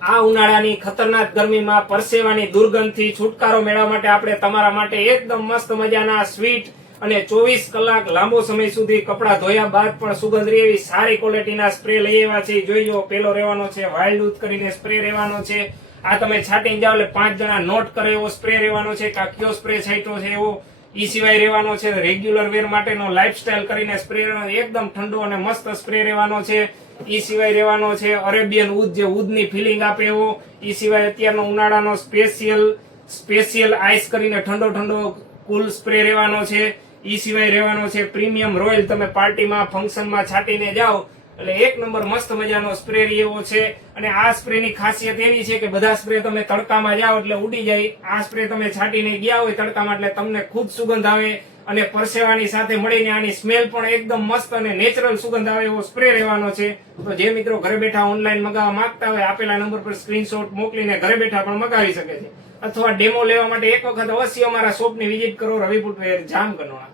આ ઉનાળાની ખતરનાક ગરમીમાં પરસેવાની દુર્ગંધથી છુટકારો મેળવવા માટે આપણે તમારા માટે એકદમ મસ્ત મજાના સ્વીટ અને 24 કલાક લાંબો સમય સુધી કપડા ધોયા બાદ પણ સુગંધ રહે એવી સારી ક્વોલિટીના સ્પ્રે લઈ આવ્યા છે. જોઈજો, પેલો રહેવાનો છે વાઇલ્ડવુડ કરીને સ્પ્રે રહેવાનો છે. આ તમે છાંટીને જાઓ એટલે 5 જણા નોટ કરે એવો સ્પ્રે રહેવાનો છે. કયો સ્પ્રે છાંટ્યો છે એવો ઈ સિવાય રહેવાનો છે. રેગ્યુલર વેર માટેનો લાઇફસ્ટાઇલ કરીને સ્પ્રે રહેવાનો, એકદમ ઠંડો અને મસ્ત સ્પ્રે રહેવાનો છે. ઈ સિવાય રહેવાનો છે અરેબિયન વુડ, જે વુડની ફિલિંગ આપે એવો. ઈ સિવાય અત્યારનો ઉનાળાનો સ્પેશિયલ આઈસ કરીને ઠંડો કુલ સ્પ્રે રહેવાનો છે. ઈ સિવાય રહેવાનો છે પ્રીમિયમ રોયલ, તમે પાર્ટીમાં ફંક્શનમાં છાંટીને જાઓ એટલે એક નંબર મસ્ત મજાનો સ્પ્રે એવો છે. અને આ સ્પ્રે ની ખાસિયત એવી છે કે બધા સ્પ્રે તમે તડકામાં જાઓ એટલે ઉડી જાય. આ સ્પ્રે તમે છાંટીને ગયા હોય તડકામાં એટલે તમને ખુદ સુગંધ આવે અને પરસેવાની સાથે મળીને આની સ્મેલ પણ એકદમ મસ્ત અને નેચરલ સુગંધ આવે એવો સ્પ્રે રહેવાનો છે. તો જે મિત્રો ઘરે બેઠા ઓનલાઈન મગાવવા માંગતા હોય આપેલા નંબર પર સ્ક્રીનશોટ મોકલીને ઘરે બેઠા પણ મગાવી શકે છે. અથવા ડેમો લેવા માટે એક વખત અવશ્ય અમારા શોપની વિઝિટ કરો, રવિ ફૂટવેર, જામકંડોળા.